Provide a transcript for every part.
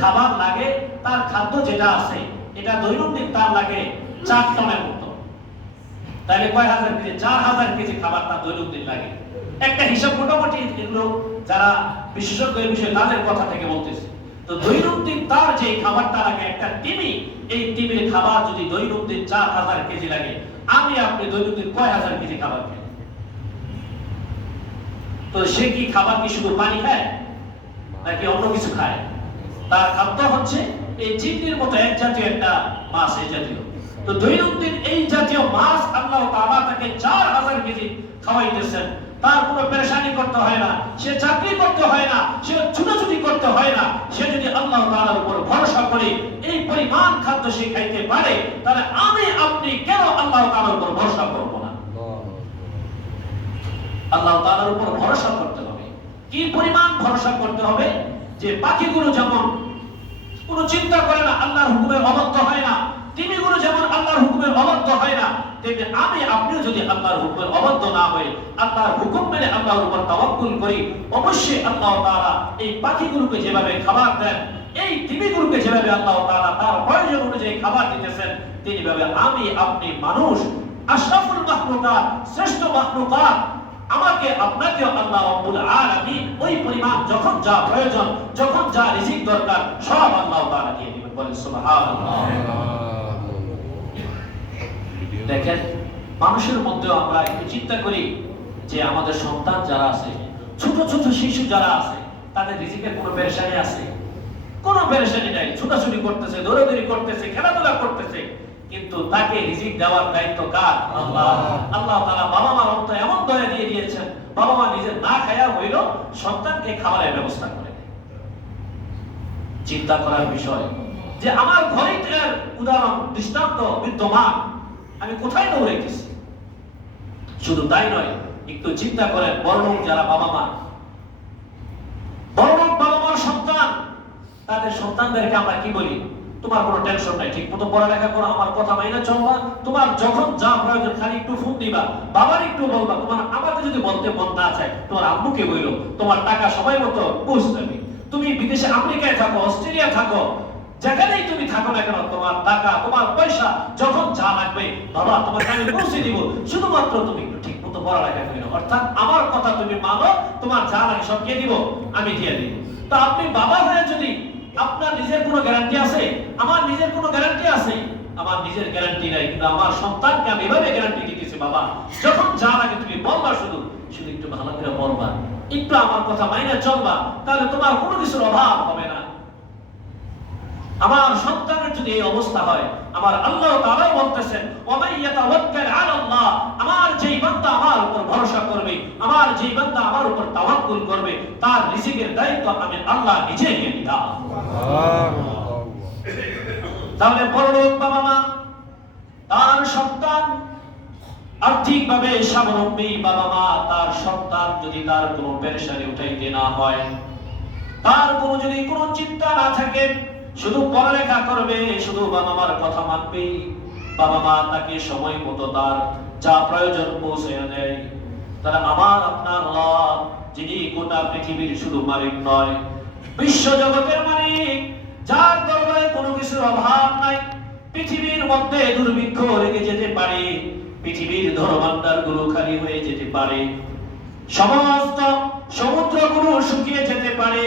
খাবার লাগে, তার খাদ্য যেটা আছে এটা দৈনন্দিন তার লাগে 4 টনের মতো। তাহলে কয় হাজার কেজি? 4000 কেজি খাবার তার দৈনন্দিন লাগে। একটা হিসাব মোটামুটি, এগুলো যারা বিশেষজ্ঞ এই বিষয়ে তাদের কথা থেকে বলতেছে। তো দৈনন্দিন তার যে খাবারটা লাগে একটা তিমি, এই তিমির খাবার যদি দৈনন্দিন 4000 কেজি লাগে, আমি আপনি দৈনন্দিন কয় হাজার কেজি খাবার খাই? তো সে কি খাবার কি শুধু পানি খায় নাকি অন্য কিছু খায়? তার খাদ্য হচ্ছে এই চিংড়ির মতো এক জাতীয় একটা মাছ, এই জাতীয়। তো দৈনন্দিন এই জাতীয় মাছ আল্লাহ তাআলা তাকে 4000 কেজি খাওয়াইতেছেন। তার কোনো পেরেশানি করতে হয় না, সে চাকরি করতে হয় না, সে ছুটাছুটি করতে হয় না। সে যদি আল্লাহ তাআলার উপর ভরসা করে এই পরিমাণ খাদ্য সে খাইতে পারে, তাহলে আমি আপনি কেন আল্লাহ তাআলার উপর ভরসা করব না? আল্লাহ তাআলার উপর ভরসা করতে হবে। কি পরিমাণ ভরসা করতে হবে? যে পাখিগুলো যেমন কোনো চিন্তা করে না, আল্লাহর হুকুমের অবাধ্য হয় না, তিমিগুলো যেমন আল্লাহর হুকুমের অবাধ্য হয় না, তেমনি আমি আপনিও যদি আল্লাহর হুকুমের অবাধ্য না হই, আল্লাহর হুকুম মেনে আল্লাহর উপর তাওয়াক্কুল করি, অবশ্যই আল্লাহ তাআলা এই পাখিগুলোকে যেভাবে খাবার দেন, এই তিমিগুলোকে যেভাবে আল্লাহ তাআলা তার প্রয়োজন অনুযায়ী খাবার দিতেছেন, তিনিভাবে আমি আপনি মানুষ আশরাফুল মাখলুকাত, শ্রেষ্ঠ মাখলুকাত, আমাকে আপনাকে আল্লাহ রাব্বুল আলামিন ওই পরিমাণ যখন যা প্রয়োজন, যখন যা রিজিক দরকার, সব আল্লাহ তাআলা দিয়ে দিবেন। বলেন সুবহানাল্লাহ। দেখেন, মানুষের মধ্যেও আমরা একটু চিন্তা করি যে আমাদের সন্তান যারা আছে, ছোট ছোট শিশু যারা আছে, তাদের রিজিকের কোনো পেরেশানি আছে? কোনো পেরেশানি নাই। ছোটাছুটি করতেছে, দৌড়াদৌড়ি করতেছে, খেলাধুলা করতেছে, কিন্তু তাকে রিজিক দেওয়ার দায়িত্ব কার? আল্লাহ। আল্লাহ তাআলা বাবা মার অন্তরে এমন দয়া দিয়ে দিয়েছেন, বাবা মা নিজে না খায়া হইল সন্তানকে খাবারের ব্যবস্থা করে দেয়। চিন্তা করার বিষয় যে আমার ঘরে এর উদাহরণ, দৃষ্টান্ত বিদ্যমান, আমি কোথায় দৌড়াইতেছি? শুধু তাই নয়, একটু চিন্তা করেন বড়লোক যারা বাবা মা, বড়লোক বাবা মার সন্তান, তাদের সন্তানদেরকে আমরা কি বলি? তোমার কোনো টেনশন নাই, ঠিক মতো পড়ালেখা করো, আমার কথা মাইনা চলবা, তোমার যখন যা প্রয়োজন খালি একটু ফোন দিবা, বাবার একটু বলবা, তোমার আমাকে যদি বলতে মন না চায় তোমার আম্মুকে বইলো, তোমার টাকা সময় মতো পৌঁছে যাবে। তুমি বিদেশে আমেরিকায় থাকো, অস্ট্রেলিয়া থাকো, যেখানেই তুমি থাকো না কেন, তোমার টাকা, তোমার পয়সা যখন যা লাগবে বাবা তোমাকে আমি পৌঁছে দিব, শুধুমাত্র তুমি একটু ঠিক মতো পড়ালেখা করো। অর্থাৎ আমার কথা তুমি মানো, তোমার যা লাগে সব কে দিব? আমি দিয়ে দিব। তো আপনি বাবা হয়ে যদি আপনার নিজের কোনো গ্যারান্টি আছে? আমার নিজের কোনো গ্যারান্টি আছে? আমার নিজের গ্যারান্টি নাই, কিন্তু আমার সন্তানকে আমি এভাবে গ্যারান্টি দিতেছি, বাবা যখন যা লাগে তুমি বলবা, শুধু শুধু একটু ভালো করে বলবা, একটু আমার কথা মাইনা চলবা, তাহলে তোমার কোনো কিছুর অভাব হবে না। আমার সন্তানের যদি এই অবস্থা হয়, আমার আল্লাহ তাআলা বলতেছেন, ওয়া মান ইয়াতাওয়াক্কাল আলা আল্লাহ, আমার যেই বান্দা আমার উপর ভরসা করবে, আমার যেই বান্দা আমার উপর তাওয়াক্কুল করবে, তার রিজিকের দায়িত্ব আমি আল্লাহ নিজে নিয়ে নিলাম। সুবহানাল্লাহ। তাহলে বড়লোক বাবা মা, তার সন্তান আর্থিকভাবে স্বাবলম্বী বাবা মা, তার সন্তান যদি তার কোনো পেরেশানি উঠাইতে না হয়, তার কোনো যদি কোনো চিন্তা না থাকে, শুধু পড়ালেখা করবে, শুধু বাবা মার কথা মানবে, বাবা মা তাকে সময় মতো তার যা প্রয়োজন পৌঁছে দেয়, তাহলে আমার আপনার রব, যিনি গোটা পৃথিবীর শুধু মালিক নয়, বিশ্ব জগতের মালিক, যার দরবারে কোনো কিছুর অভাব নাই, পৃথিবীর মধ্যে দুর্ভিক্ষ লেগে যেতে পারে, পৃথিবীর ধনভাণ্ডারগুলো খালি হয়ে যেতে পারে, সমস্ত সমুদ্রগুলো শুকিয়ে যেতে পারে,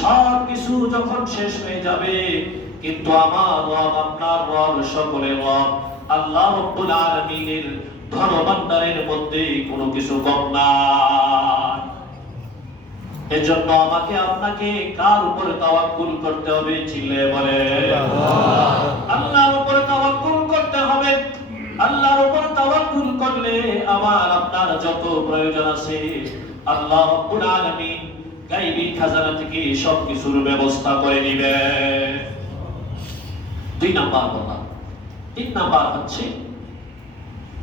সব কিছু যখন শেষ হয়ে যাবে, কিন্তু আমার রব, আপনার রব, সকলের রব আল্লাহ রাব্বুল আলামিনের ধনভাণ্ডারের মধ্যে কোনো কিছু কম নাই। এজন্য আমাকে আপনাকে কার উপরে তাওয়াক্কুল করতে হবে? চিল্লায়ে বলে আল্লাহর উপরে তাওয়াক্কুল করতে হবে। আল্লাহর উপর তাওয়াক্কুল করলে আমার আপনার যত প্রয়োজন আছে আল্লাহ রাব্বুল আলামিন গায়বী খাজানা থেকে সবকিছুর ব্যবস্থা করে দিবেন। 2 নাম্বার কথা। 3 নাম্বার হচ্ছে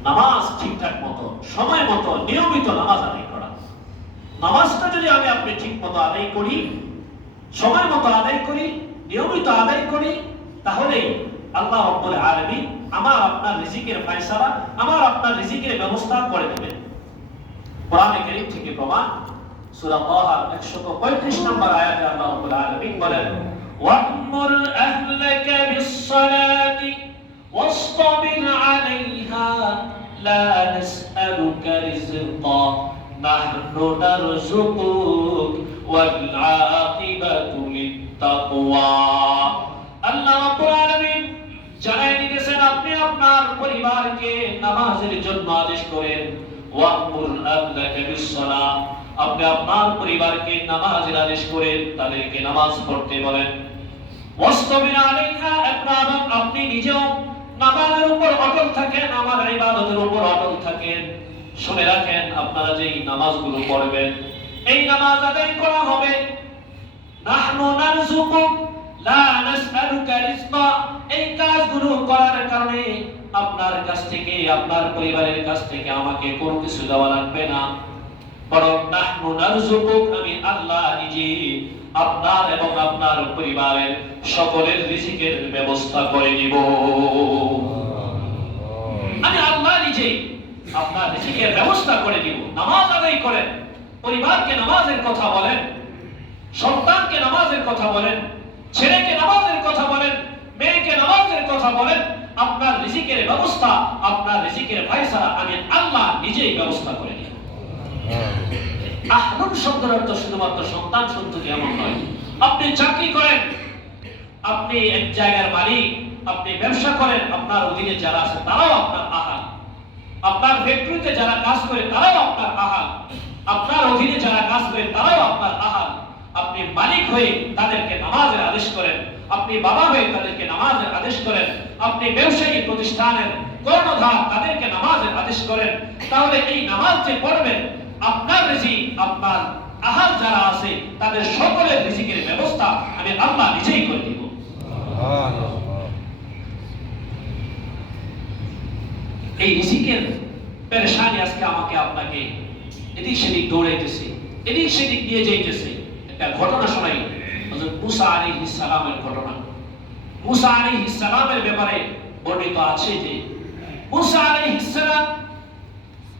নামাজ ঠিকঠাক মতো, সময় মতো, নিয়মিত নামাজ আদায় করা। নামাজটা যদি আমি আপনি ঠিক মতো আদায় করি, সময় মতো আদায় করি, নিয়মিত আদায় করি, তাহলে আল্লাহ রাব্বুল আলামিন আমার আপনার রিজিকের ফয়সালা, আমার আপনার রিজিকের ব্যবস্থা করে দিবেন। কোরআনে কারীম থেকে প্রমাণ, সূরা তাহা 135 নম্বর আয়াতে আল্লাহ রাব্বুল আলামিন বলেন, ওয়া'মুর আহলাকা বিস-সালাতি ওয়াসতাবির আলাইহা লা নাসআলুকা রিজকা নাহনু নারযুকুক ওয়াল আকিবাতু লিত-তাকওয়া। আল্লাহ রাব্বুল আলামিন জানাই দিতেছেন আপনি আপনার পরিবারকে নামাজের জন্য আদেশ করেন। ওয়া'মুর আহলাকা বিস-সালাহ, আপনি আপনার পরিবারকে নামাজের আদেশ করেন, তাদেরকে নামাজ পড়তে বলেন। ওয়াসতাবির আলাইহা, আপনি নিজেও নামাজের উপর অটল থাকেন, আমার ইবাদতের উপর অটল থাকেন। শুনে রাখেন, আপনারা যেই নামাজগুলো পড়বেন, এই নামাজ আদায় করা হবে নাহনু নারযুকুক লা নাসআলুকা রিজকা, এই কাজগুলো করার কারণে আপনার কাছ থেকে, আপনার পরিবারের কাছ থেকে আমাকে কোনো কিছু দেওয়া লাগবে না, বরং নাহনু নারযুকুক, আমি আল্লাহ নিজে আপনার এবং আপনার পরিবারের সকলের রিজিকের ব্যবস্থা করে দিব। আমি আল্লাহ নিজে আপনার রিজিকের ব্যবস্থা করে দিব। নামাজ আদায় করেন, পরিবারকে নামাজের কথা বলেন, সন্তানকে নামাজের কথা বলেন, ছেলেকে নামাজের কথা বলেন, মেয়েকে নামাজের কথা বলেন। আপনার রিজিকের ব্যবস্থা, আপনার রিজিকের ফয়সালা আমি আল্লাহ নিজেই ব্যবস্থা করে দিব। আহলুন শব্দের অর্থ শুধুমাত্র সন্তান সন্ততি এমন নয়। আপনি চাকরি করেন, আপনি এক জায়গার মালিক, আপনি ব্যবসা করেন, আপনার অধীনে যারা আছে তারাও আপনার আহাল। আপনার ফ্যাক্টরিতে যারা কাজ করে তারাও আপনার আহাল। আপনার অধীনে যারা কাজ করে তারাও আপনার আহাল। আপনি মালিক হয়ে তাদেরকে নামাজের আদেশ করেন, আপনি বাবা হয়ে তাদেরকে নামাজের আদেশ করেন, আপনি ব্যবসায়ী প্রতিষ্ঠানের কর্ণধার, তাদেরকে নামাজের আদেশ করেন। তাহলে এই নামাজ যে পড়বেন, আপনার রিজিক, আপনার আহাল যারা আছে তাদের সকলের রিজিকের ব্যবস্থা আমি আল্লাহ নিজেই করে দিব। এই রিজিকের পেরেশানি আজকে আমাকে আপনাকে এদিক সেদিক দৌড়াইতেছে, এদিক সেদিক নিয়ে যাইতেছে। একটা ঘটনা শোনাই, হযরত মুসা আলাইহিস সালামের ঘটনা। মুসা আলাইহিস সালামের ব্যাপারে বর্ণিত আছে যে মুসা আলাইহিস সালাম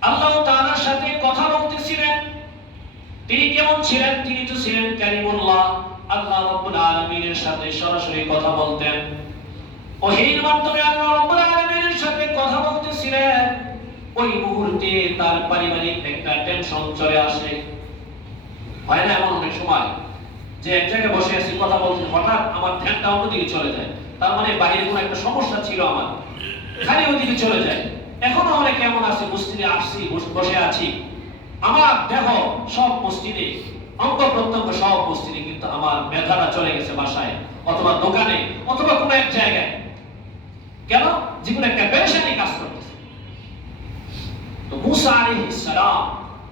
আল্লাহ তাআলার সাথে কথা বলতেছিলেন। তিনি কেমন ছিলেন? তিনি তো ছিলেন কালিমুল্লাহ, আল্লাহ রাব্বুল আলামিনের সাথে সরাসরি কথা বলতেন। ওহীর মাধ্যমে আল্লাহ রাব্বুল আলামিনের সাথে কথা বলতেছিলেন। ওই মুহূর্তে তার পারিবারিক একটা টেনশন চলে আসে। হয় না এমন অনেক সময় যে এক জায়গায় বসে আছি কথা বলছি, হঠাৎ আমার ধ্যানটা অন্যদিকে চলে যায়। তার মানে বাইরে কোনো একটা সমস্যা ছিল, আমার খালি ওদিকে চলে যায়। এখনো অনেক এমন আছে, মসজিদে আসছি, বসে আছি, আমার দেহ সব মসজিদে, অঙ্গ প্রত্যঙ্গ সব মসজিদে, কিন্তু আমার মেধাটা চলে গেছে বাসায় অথবা দোকানে অথবা কোনো এক জায়গায়। কেন? জীবনে একটা পেরেশানি কাজ করতেছে। তো মুসা আলাইহিস সালাম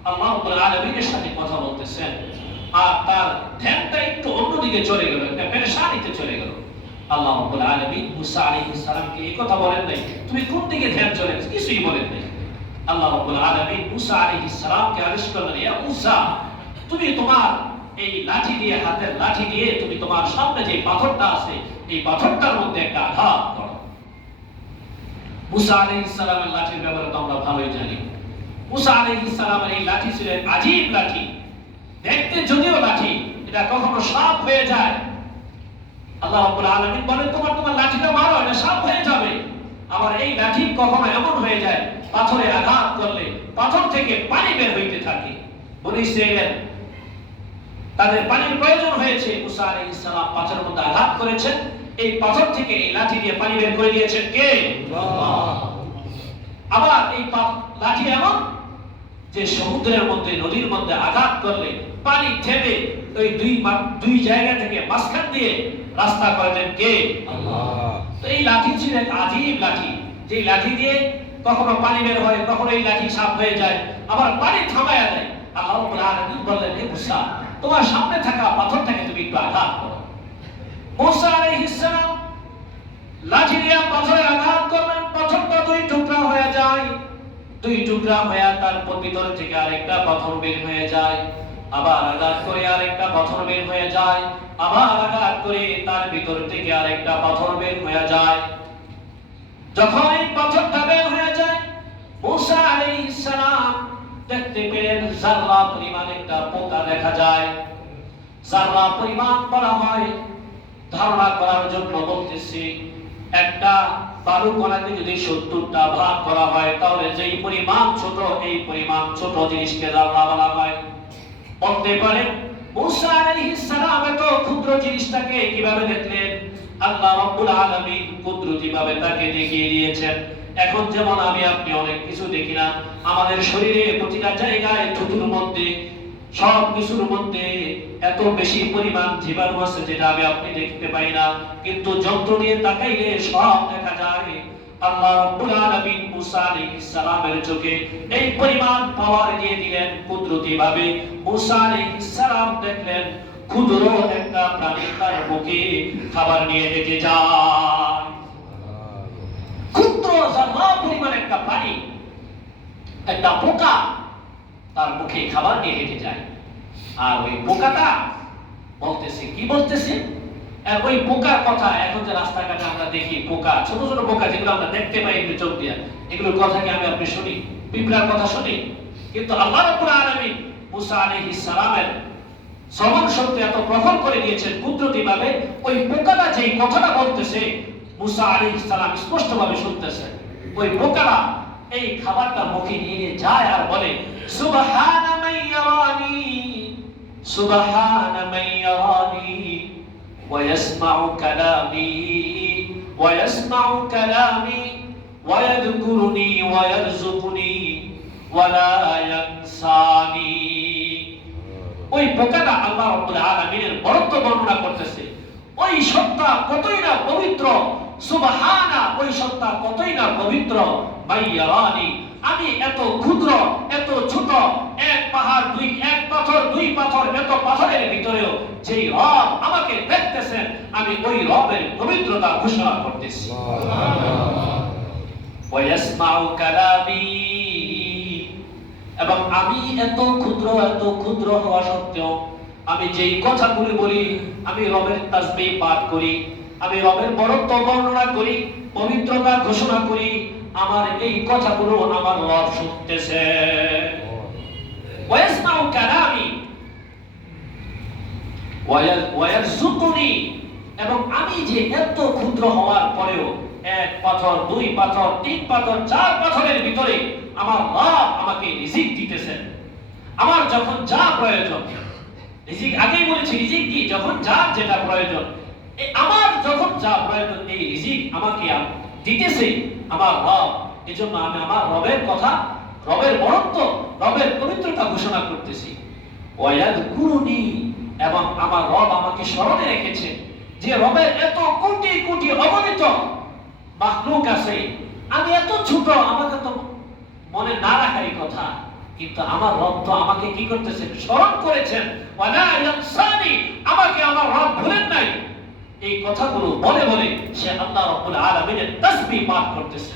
আল্লাহ রাব্বুল আলামিনের সাথে কথা বলতেছেন, আর তার ধ্যানটা একটু অন্যদিকে চলে গেল, একটা পেরেশানিতে চলে গেল। আল্লাহ রাব্বুল আলামিন মুসা আলাইহিস সালামকে এই কথা বলেন নাই, তুমি কোন দিকে ধ্যান চলে গেছে, কিছুই বলেন নাই। আল্লাহ রাব্বুল আলামিন মুসা আলাইহিস সালামকে আদেশ করলেন, ইয়া মুসা, তুমি তোমার এই লাঠি দিয়ে, হাতের লাঠি দিয়ে তুমি তোমার সামনে যে পাথরটা আছে এই পাথরটার মধ্যে একটা আঘাত করো। মুসা আলাইহিস সালামের লাঠির ব্যাপারে তো আমরা ভালোই জানি। মুসা আলাইহিস সালামের এই লাঠি ছিল আজীব লাঠি, দেখতে যদিও লাঠি, এটা কখনো সাপ হয়ে যায়। আল্লাহ রাব্বুল আলামিন বলেন, তোমার লাঠিটা মারো, এটা সাপ হয়ে যাবে। আবার এই লাঠি কখনো এমন হয়ে যায়, পাথরে আঘাত করলে পাথর থেকে পানি বের হইতে থাকে। বনী ইসরাঈলের তাদের পানির প্রয়োজন হয়েছে, মুসা আলাইহিস সালাম পাথরের মধ্যে আঘাত করেছেন, এই পাথর থেকে এই লাঠি দিয়ে পানি বের করে দিয়েছেন কে? আল্লাহ। আবার এই লাঠি এমন যে সমুদ্রের মধ্যে, নদীর মধ্যে আঘাত করলে পানি থেমে ওই দুই জায়গা থেকে মাঝখান দিয়ে রাস্তা করে দেন কে? আল্লাহ। তো এই লাঠি ছিল এক আজীব লাঠি, যে লাঠি দিয়ে কখনো পানি বের হয়, কখনো এই লাঠি সাপ হয়ে যায়, আবার পানি থামায়া দেয়। আল্লাহ রাব্বুল আলামিন বললেন, হে মুসা, তোমার সামনে থাকা পাথরটাকে তুমি একটু আঘাত করো। মুসা আলাইহিস সালাম লাঠি দিয়ে পাথরে আঘাত করলেন, পাথরটা দুই টুকরা হয়ে যায়। দুই টুকরা হয়ে তার ভিতর থেকে আরেকটা পাথর বের হয়ে যায়। আবার আঘাত করে আরেকটা পাথর বের হয়ে যায়। আবার আঘাত করে তার ভিতর থেকে আরেকটা পাথর বের হয়ে যায়। যখন এই পাথরটা বের হয়ে যায়, মুসা আলাইহিস সালাম দেখতে পেলেন জাররা পরিমাণ একটা পোকা দেখা যায়। জাররা পরিমাণ বলা হয় ধারণা করার জন্য বলতেছি, একটা বালু কণাকে যদি 70টা ভাগ করা হয় তাহলে যেই পরিমাণ ছোট, এই পরিমাণ ছোট জিনিসকে জাররা বলা হয়। বলতে পারেন মুসা আলাইহিস সালাম এত ক্ষুদ্র জিনিসটাকে কিভাবে দেখলেন? আল্লাহ রাব্বুল আলামিন কুদরতিভাবে তাকে দেখিয়ে দিয়েছেন। এখন যেমন আমি আপনি অনেক কিছু দেখি না, আমাদের শরীরে প্রতিটা জায়গায় থুতুর মধ্যে সব কিছুর মধ্যে এত বেশি পরিমাণ জীবাণু আছে যেটা আমি আপনি দেখতে পাই না, কিন্তু যন্ত্র দিয়ে তাকাইলে সব দেখা যায়। আল্লাহ রাব্বুল আলামিন মুসা আলাইহিস সালামের চোখে এই পরিমাণ পাওয়ার দিয়ে দিলেন কুদরতিভাবে। মুসা আলাইহিস সালাম দেখলেন ক্ষুদ্র একটা প্রাণী তার মুখে খাবার নিয়ে হেঁটে যায়। ক্ষুদ্র জাররা পরিমাণ একটা প্রাণী, একটা পোকা তার মুখে খাবার নিয়ে হেঁটে যায়। আর ওই পোকাটা বলতেছে, কি বলতেছে? ওই পোকার কথা এখন যে রাস্তাঘাটে আমরা দেখি, পোকা, ছোট ছোট পোকা যেগুলো আমরা দেখতে পাই এগুলো চোখ দিয়ে, এগুলোর কথা কি আমি আপনি শুনি? পিঁপড়ার কথা শুনি? কিন্তু আল্লাহ রাব্বুল আলামিন মুসা আলাইহিস সালামের শ্রবণ শক্তি এত প্রখর করে দিয়েছেন কুদরতিভাবে, ওই পোকাটা যেই কথাটা বলতেছে মুসা আলাইহিস সালাম স্পষ্টভাবে শুনতেছেন। ওই পোকাটা এই খাবারটা মুখে নিয়ে যায় আর বলে, সুবহানা মান ইয়ারানি, সুবহানা মান ইয়ারানি ওয়া ইয়াসমাউ কালামি, ওয়া ইয়াসমাউ কালামি ওয়া ইয়াযকুরুনি ওয়া ইয়ারযুকুনি ওয়া লা ইয়ানসানি। ওই পোকাটা আল্লাহ রাব্বুল আলামিনের বরত্ব বর্ণনা করতেছে। ওই সত্তা কতই না পবিত্র, সুবহানা, ওই সত্তা কতই না পবিত্র, মাইয়ারানি, আমি এত ক্ষুদ্র, এত ছোট, এক পাথর দুই পাথর, এত পাথরের ভিতরেও যেই রব আমাকে দেখতেছেন, আমি ওই রবের পবিত্রতা ঘোষণা করতেছি। ওয়া ইয়াসমাউ কালামি, এবং আমি এত ক্ষুদ্র হওয়া সত্ত্বেও আমি যেই কথাগুলি বলি, আমি রবের তাসবিহ পাঠ করি, আমি রবের বরত্ব বর্ণনা করি, পবিত্রতা ঘোষণা করি, আমার এই কথাগুলো আমার রব শুনতেছে। ওয়াসমাউ কালামি ওয়ায়ারযুকুনি, এবং আমি যে এত ক্ষুদ্র হওয়ার পরেও এক পাথর, দুই পাথর, তিন পাথর, চার পাথরের ভিতরে আমার রব আমাকে রিজিক দিতেছেন। আমার যখন যা প্রয়োজন, রিজিক আগেই বলেছি, রিজিক কি? যখন যার যেটা প্রয়োজন, আমার যখন যা প্রয়োজন এই রিজিক আমাকে দিতেছে আমার রব। এজন্য আমি আমার রবের কথা, রবের বরত্ব, রবের পবিত্রতা ঘোষণা করতেছি। ওয়ায়াযকুরুনি, এবং আমার রব আমাকে স্মরণে রেখেছে যে রবের এত কোটি কোটি অগণিত মাখলুক আছে, আমি এত ছোট, আমাকে তো মনে না রাখারই কথা, কিন্তু আমার রব তো আমাকে কি করতেছেন? স্মরণ করেছেন। ওয়ালা ইয়ানসানি, আমাকে আমার রব ভুলেন নাই। এই কথাগুলো বলে বলে সে আল্লাহ রাব্বুল আলামিনের তাসবিহ পাঠ করতেছে।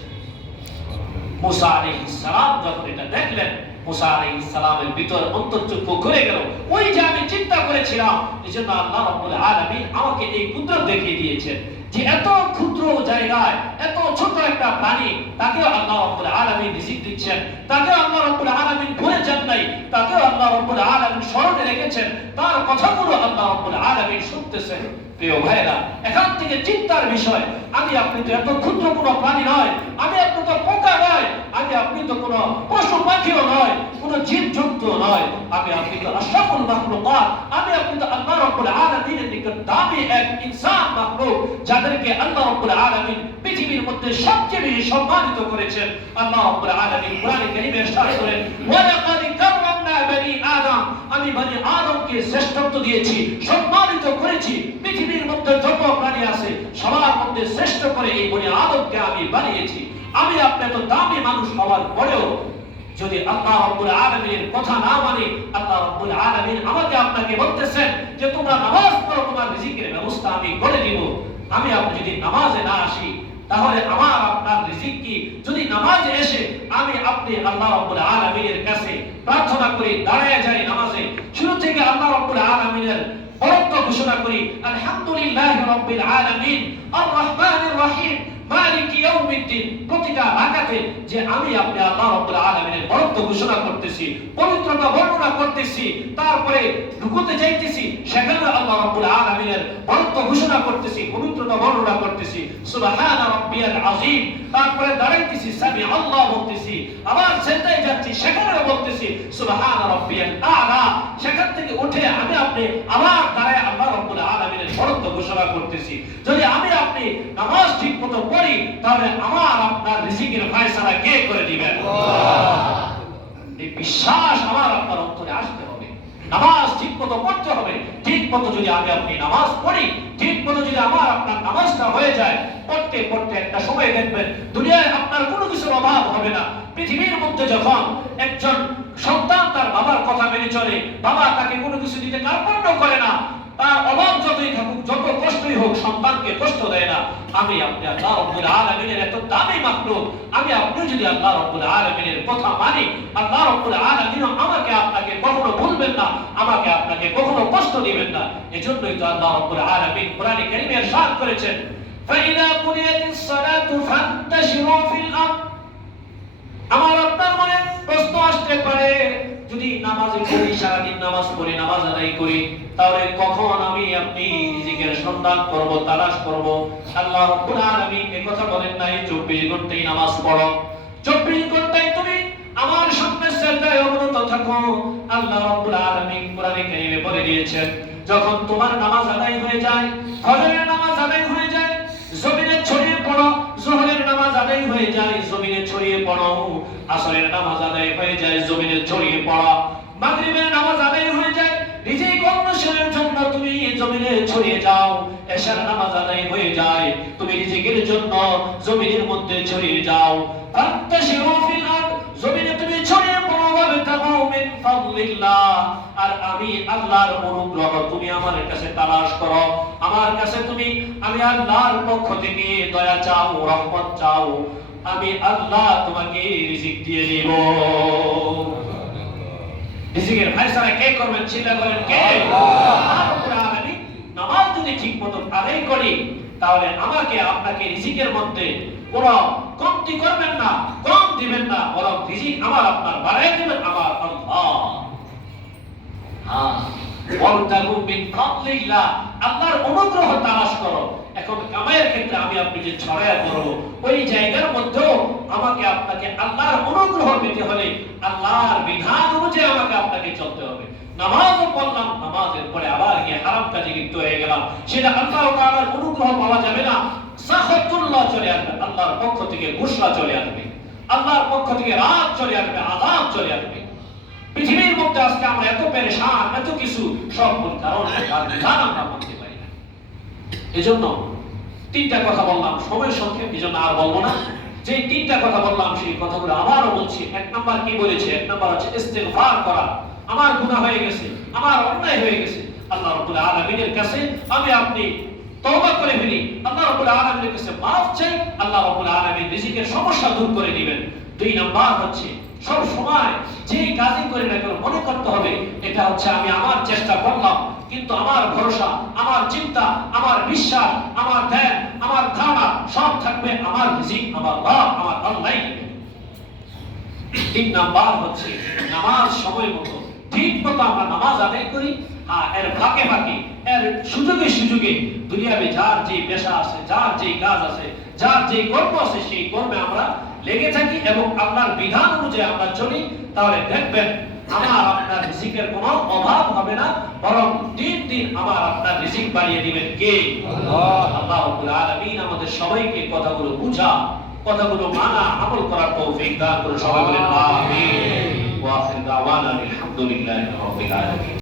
মুসা আলাইহিস সালাম যখন এটা দেখলেন, মুসা আলাইহিস সালামের ভিতর অন্তর্চক্ষু ঘুরে গেল। ওই যে আমি চিন্তা করেছিলাম, এজন্য আল্লাহ রাব্বুল আলামিন আমাকে এই কুদরত দেখিয়ে দিয়েছেন যে এত ক্ষুদ্র জায়গায় এত ছোট একটা প্রাণী, তাকেও আল্লাহ রাব্বুল আলামিন রিজিক দিচ্ছেন, তাকেও আল্লাহ রাব্বুল আলামিন ভুলে যান নাই, তাকেও আল্লাহ রাব্বুল আলামিন স্মরণে রেখেছেন, তার কথাগুলো আল্লাহ রাব্বুল আলামিন শুনতেছেন। প্রিয় ভাইরা, এখান থেকে চিন্তার বিষয়, আমি আপনি তো এত ক্ষুদ্র কোনো প্রাণী নয়, আমি আপনি তো পোকা নয়, আমি আপনি তো কোনো পশু পাখিও নয়, কোনো জীব জন্তু নয়, আমি আপনি তো আশরাফুল মাখলুকাত, আমি আপনি তো আল্লাহ রাব্বুল আলামিনের নিকট দামি এক ইনসান মাখলুক, যাদেরকে আল্লাহ রাব্বুল আলামিন পৃথিবীর মধ্যে সবচেয়ে বেশি সম্মানিত করেছেন। আল্লাহ রাব্বুল আলামিন কোরআনে কারীমে ইরশাদ করেন, ওয়া লাকাদ কাররামনা বনি আদম, আমি বনি আদমকে শ্রেষ্ঠত্ব দিয়েছি, সম্মানিত করেছি। পৃথিবীর মধ্যে যত প্রাণী আছে সবার মধ্যে শ্রেষ্ঠ করে এই বনি আদমকে আমি বানিয়েছি। আমি আপনি তো দামি মানুষ হওয়ার পরেও যদি আল্লাহ রাব্বুল আলামিনের কথা না মানি, আল্লাহ রাব্বুল আলামিন আমাকে আপনাকে বলতেছেন যে তোমরা নামাজ পড়ো, তোমার রিজিকের ব্যবস্থা আমি করে দিব। আমি আপনি যদি নামাজে না আসি, তাহলে আমার আপনার রিজিক কি? যদি নামাজে এসে আমি আপনি আল্লাহ রাব্বুল আলামিনের কাছে প্রার্থনা করি, দাঁড়ায় যাই নামাজে, শুরু থেকে আল্লাহ রাব্বুল আলামিনের বরত্ব ঘোষণা করি, আলহামদুলিল্লাহি রাব্বিল আলামিন আর রহমানির রহিম মালিকি ইয়াউমিদ্দিন, প্রতিটা রাকাতে যে আমি আপনি আল্লাহ রাব্বুল আলামিনের বরত্ব ঘোষণা করতেছি, পবিত্রতা বর্ণনা করতেছি, তারপরে রুকুতে যাইতেছি, সেখানে আল্লাহ রাব্বুল আলামিনের বরত্ব ঘোষণা করতেছি, পবিত্রতা বর্ণনা করতেছি, সুবহানা রাব্বিয়াল আযীম, তারপরে দাঁড়াইতেছি সামি আল্লাহ বলতেছি, আবার সেজদায় যাচ্ছি, সেখানেও বলতেছি সুবহানা রাব্বিয়াল আ'লা, সেখান থেকে উঠে আমি আপনি আবার দাঁড়ায় আল্লাহ রাব্বুল আলামিনের বরত্ব ঘোষণা করতেছি। যদি আমি আপনি নামাজ ঠিকমতো পড়ি, তাহলে আমার আপনার রিজিকের ফয়সালা কে করে দিবেন? এই বিশ্বাস আমার আপনার অন্তরে আসতে হবে। নামাজ ঠিকমতো পড়তে হবে। ঠিকমতো যদি আমি আপনি নামাজ পড়ি, ঠিকমতো যদি আমার আপনার নামাজটা হয়ে যায়, পড়তে পড়তে একটা সময় দেখবেন দুনিয়ায় আপনার কোনো কিছুর অভাব হবে না। পৃথিবীর মধ্যে যখন একজন সন্তান তার বাবার কথা মেনে চলে, বাবা তাকে কোনো কিছু দিতে কার্পণ্য করে না, তার অভাব যতই থাকুক, যত কষ্টই হোক, সন্তানকে কষ্ট দেয় না, আমি আপনি আল্লাহ রাব্বুল আলামিনের এত দামি মাখলুক, আমি আপনি যদি আল্লাহ রাব্বুল আলামিনের কথা মানি, আল্লাহ রাব্বুল আলামিন আমাকে আপনাকে কখনো ভুলবেন না, আমাকে আপনাকে কখনো কষ্ট দিবেন না। এজন্যই তো আল্লাহ রাব্বুল আলামিন কোরআনে কারীমে ইরশাদ করেছেন, ফাইদা কুরিয়াতিস সালাতু ফান্তাশিরু ফিল আরদ। আমার আপনার মনে প্রশ্ন আসতে পারে, যদি নামাজ পড়ি, সারাদিন নামাজ পড়ি, নামাজ আদায় করি, তাহলে কখন আমি আপনি রিজিকের সন্ধান করব, তালাশ করব? আল্লাহ রাব্বুল আলামিন এই কথা বলেন নাই 24 ঘন্টাই নামাজ পড়ো, 24 ঘন্টায় তুমি আমার সামনে সিজদায় অবনত থাকো। আল্লাহ রাব্বুল আলামিন কোরআনে কারীমে বলে দিয়েছেন, যখন তোমার নামাজ আদায় হয়ে যায়, ফজরের নামাজ আদায় হয়ে যায়, জমিনে ছড়িয়ে পড়ো, যোহরের নামাজ আদায় হয়ে যায়, জমিনে ছড়িয়ে পড়ো, আসরের নামাজ আদায় হয়ে যায়, জমিনে ছড়িয়ে পড়ো, মাগরিবের নামাজ আদায় হয়ে যায়, রিজিক অন্বেষণের জন্য তুমি জমিনে ছড়িয়ে যাও, এশার নামাজ আদায় হয়ে যায়, তুমি রিজিকের জন্য জমিনের মধ্যে ছড়িয়ে যাও, ফান্তাশিরু ফিল আরদ, জমিনে তুমি ছড়িয়ে পড়ো, ওয়াবতাগু মিন ফাদলিল্লাহ, আর আমি আল্লাহর অনুগ্রহ তুমি আমার কাছে তালাশ করো, আমার কাছে তুমি, আমি আল্লাহর পক্ষ থেকে দয়া চাও, রহমত চাও, আমি আল্লাহ তোমাকে রিজিক দিয়ে দিব। রিজিকের ফয়সালা কে করবেন? চিন্তা করেন কে? আল্লাহ রাব্বুল আলামিন। নামাজ যদি ঠিকমতো আদায় করি, তাহলে আমাকে আপনাকে রিজিকের মধ্যে কোনো কমতি করবেন না, কম দিবেন না, বরং রিজিক আমার আপনার বাড়ায় দিবেন আমার আল্লাহ। ওয়াবতাগু মিন ফাদলিল্লাহ, আল্লাহর অনুগ্রহ তালাশ করো। এখন কামাইয়ের ক্ষেত্রে আমি আপনি যে ছড়ায়া করব, ওই জায়গার মধ্যেও আমাকে আপনাকে আল্লাহর অনুগ্রহ পেতে হলে আল্লাহর বিধান অনুযায়ী আমাকে আপনাকে চলতে হবে। নামাজও পড়লাম, নামাজের পরে আবার গিয়ে হারাম কাজে লিপ্ত হয়ে গেলাম, সেটা আল্লাহ তাআলার অনুগ্রহ পাওয়া যাবে না। সাখাতুল্লাহ চলে আসবে, আল্লাহর পক্ষ থেকে গুসরা চলে আসবে, আল্লাহর পক্ষ থেকে রাত চলে আসবে, আযাব চলে আসবে। পৃথিবীর মধ্যে আজকে আমরা এত পেরেশান, এত কিছু, সব কারণ তার বিধান আমরা মানতে পারি না। এজন্য তিনটা কথা বললাম, সময় সংক্ষেপ, এজন্য আর বলবো না। যে তিনটা কথা বললাম সেই কথাগুলো আবারও বলছি। এক নাম্বার কি বলেছে? এক নাম্বার হচ্ছে ইস্তিগফার করা। আমার গুনাহ হয়ে গেছে, আমার অন্যায় হয়ে গেছে, আল্লাহ রাব্বুল আলামিনের কাছে আমি আপনি তওবা করে ফেলি, আল্লাহ রাব্বুল আলামিনের কাছে মাফ চাই, আল্লাহ রাব্বুল আলামিন রিজিকের সমস্যা দূর করে দিবেন। দুই নাম্বার হচ্ছে সব সময় যে কাজই করি না কেন মনে করতে হবে এটা হচ্ছে আমি আমার চেষ্টা করলাম, কিন্তু আমার ভরসা, আমার চিন্তা, আমার বিশ্বাস, আমার ধ্যান, আমার ধারণা সব থাকবে আমার রিজিক আমার রব, আমার আল্লাহই দিবেন। তিন নাম্বার হচ্ছে নামাজ সময় মতো ঠিক মতো আমরা নামাজ আদায় করি। এর ফাঁকে ফাঁকে, এর সুযোগে সুযোগে দুনিয়াবে যার যে পেশা আছে, যার যে কাজ আছে, যার যে কর্ম আছে, সেই কর্মে আমরা লেগে থাকি এবং আল্লাহর বিধান অনুযায়ী আমরা চলি, তাহলে দেখবেন আমার আপনার রিজিকের কোনো অভাব হবে না, বরং দিন দিন আমার আপনার রিজিক বাড়িয়ে দিবেন কে? আল্লাহ। আল্লাহ রাব্বুল আলামিন আমাদের সবাইকে কথাগুলো বুঝা, কথাগুলো মানা, আমল করার তৌফিক দান করুন। সবাই বলেন আমিন। ওয়া আখির দাওয়ানা আলহামদুলিল্লাহি রাব্বিল আলামিন।